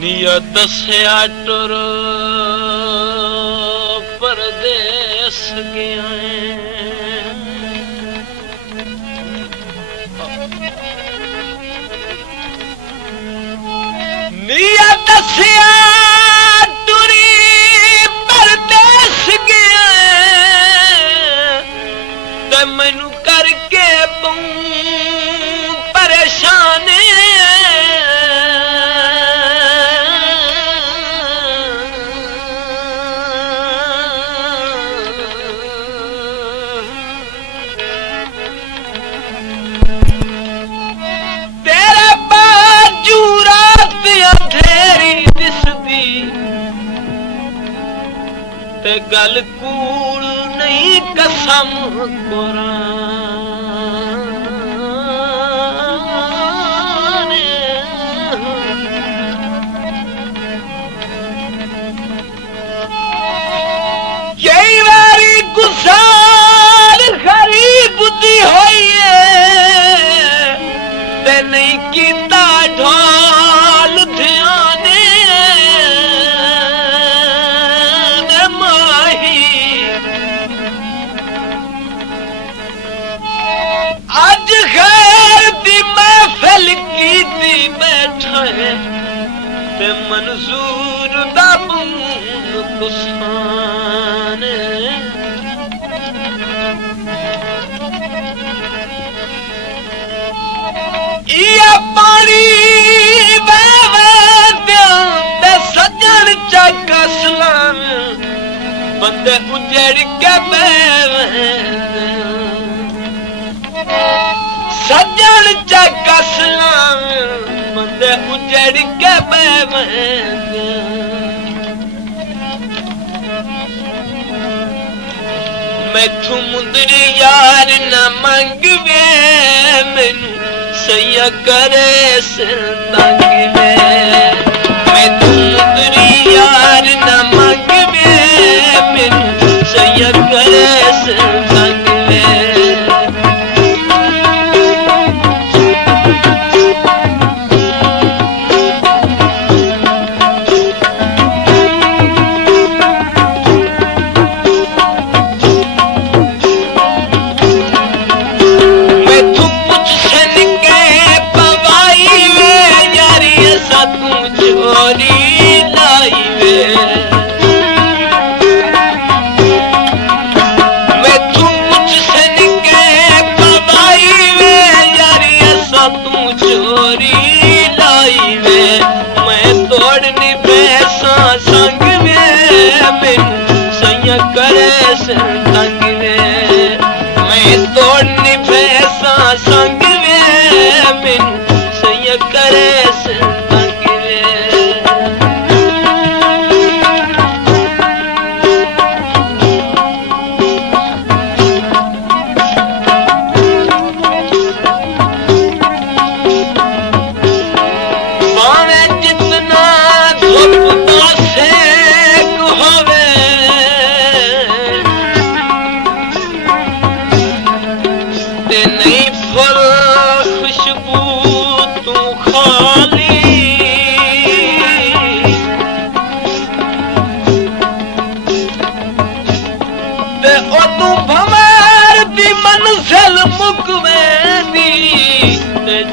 नियत से टुर परदेस गया नियत से टुरी परदेस गया ते मैनू करके पू परेशान ते गल कूल नहीं कसम कुरान कई बारी गुजार गरीब दी होई ते नहीं कीता ढोल ध्यान आज खैर दी महफिल की दी बैठा है ते मंजूर दा बूंद कुसान ये पानी बहवे ते सजन चक सलाम बंदे उजड़ के बहवे सजन चक सलाम बंदे उजड़ के बहवे मैथू मुंदरी यार न मंगवे मैनू सैया करे संग वे मैथू मुंदरी यार न मंगवे मैनू सैया करे संग वे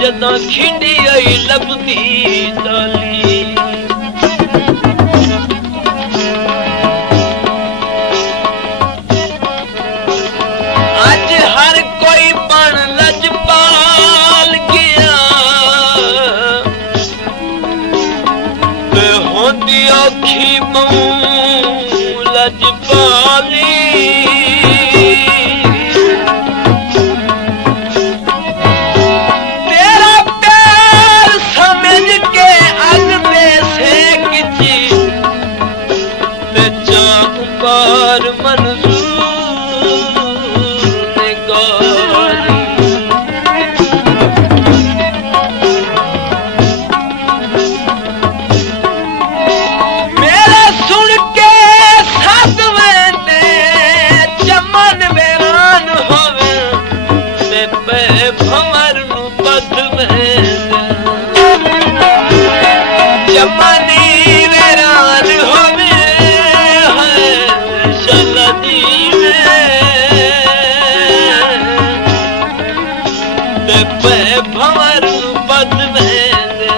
जदा खिंडी आई लभदी डाली आज हर कोई बन लजपाल गया ते होंदी औखी मूं लजपाली भंवर बदवेंदे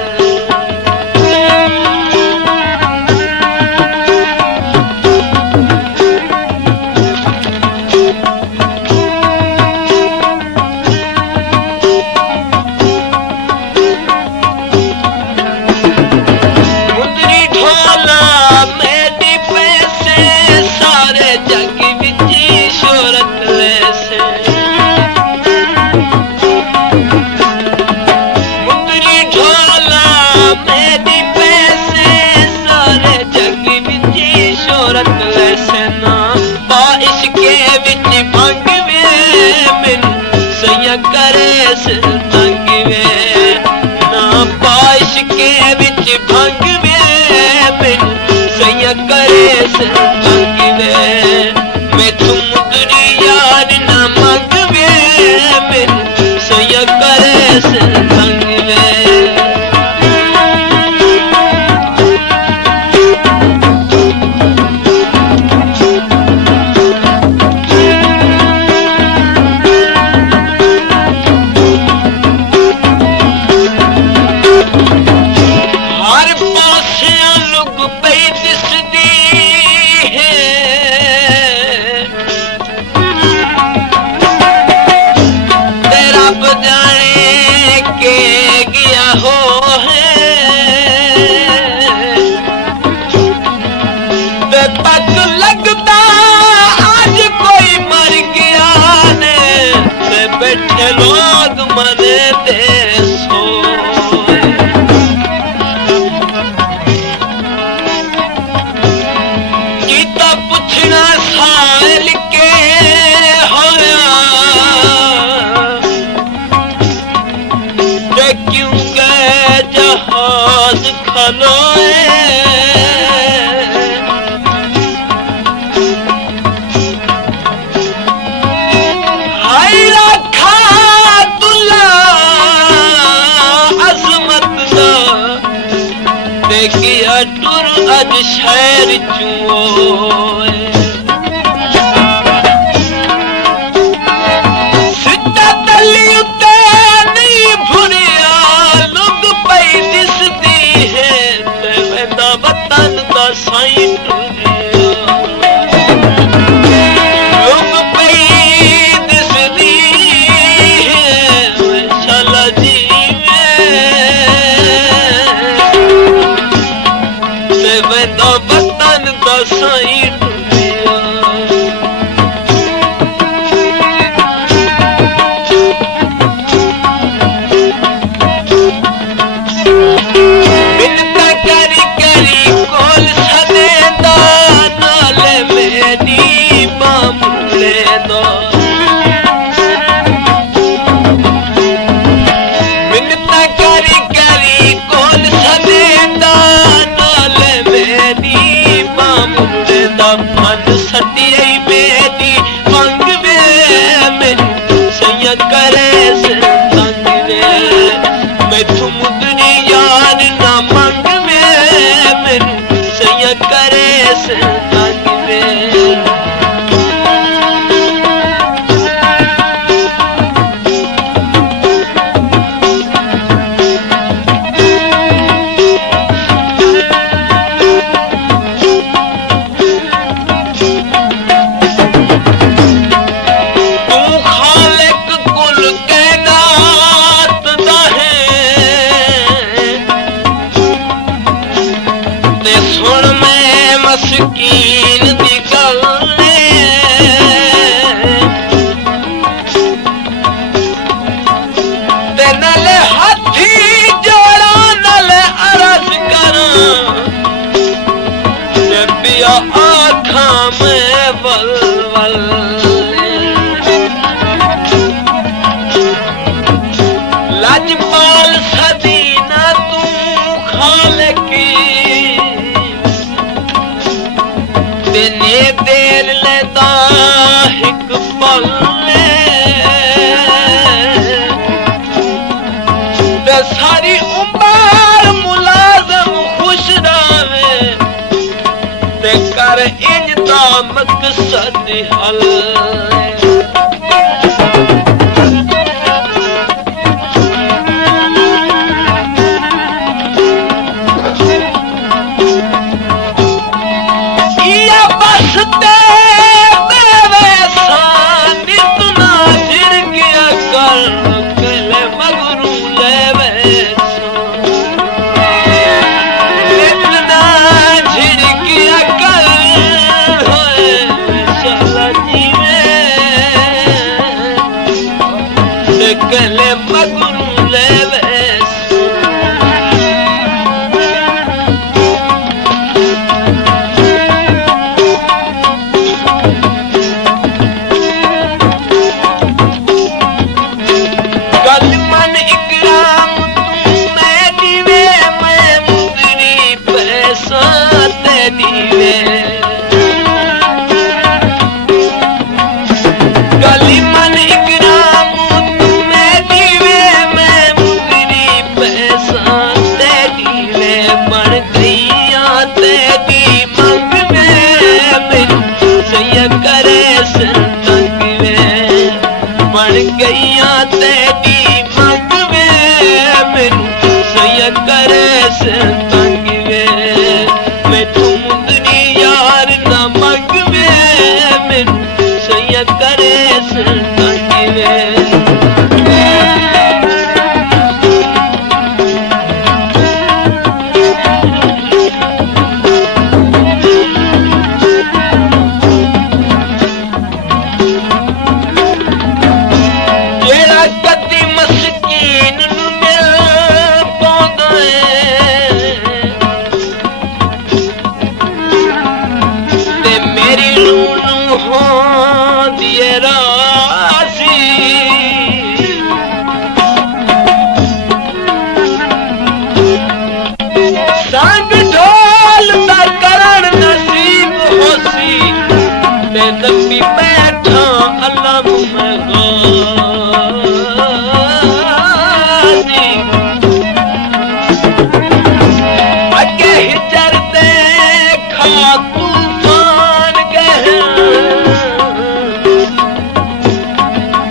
अज शहर चूं सिद्धा तली उते नहीं भुरिया लुग पई दिसदी है ते वेंदा वतन दा साईं लुग पई दिसदी है शाला जी वतन दा साईं बिनता करी करी कोल सदेंदा नाले मेरी मामूले दा बिनता करी करी कोल सदेंदा मन सती बेदी मंग वे मैनू सैया करे संग वे मैं तुम दुनिया ना मंग वे मैनू सैया करे संग वे मस्कीन दी गल ते नाले हाथी जोड़ा नाले अरज करा पिया आखा में वल वल लाजपाल सदीना तू खाल की तेने देर लेदा हिक पल ते सारी उम्र मुलाजम खुश रहे ते कर इंज दा मकसद हल मगरू ले वैसो गल मन इकराम तू मैं दीवे मैं मुंदरी पैसा ते दीवे गली मन इकराम तू मैं दीवे मैं मुंदरी पैसा ते दीवे बन गईया तेरी मंग में मेनू सैया करे संतंग में बन गईया तेरी मंग में मेनू सैया करे संतंग में मैं तू मुंदरी यार ना मंग में मेनू सैया करे संतंग में जेड़ा कदी मस्कीन नू मिल पाउंदा है ते मेरी रूह नू होंदी है राज़ी संग ढोल दा करण नसीब होसी ते नबी बैठा अल्लाह मैं गाजी अगे हिजर देखा तूफान गया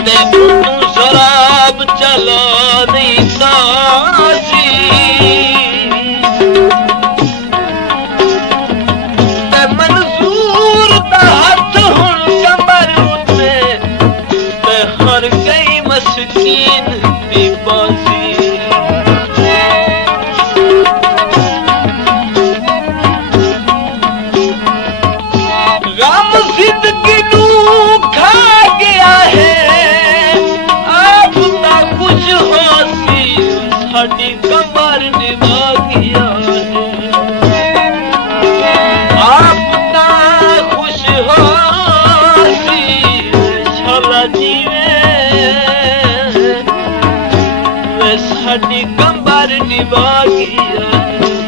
ते तू शराब चला नहीं सासी ते मंसूर दा हथ हुण कमर उत्ते ते हर गई मस्कीन दी बाजी गम जिंदगी नू खा गया है आप ता कुछ होसी साडी कमर निभा गया है आप ता खुश होसी छला जीवे वे साडी कमर निभा गया है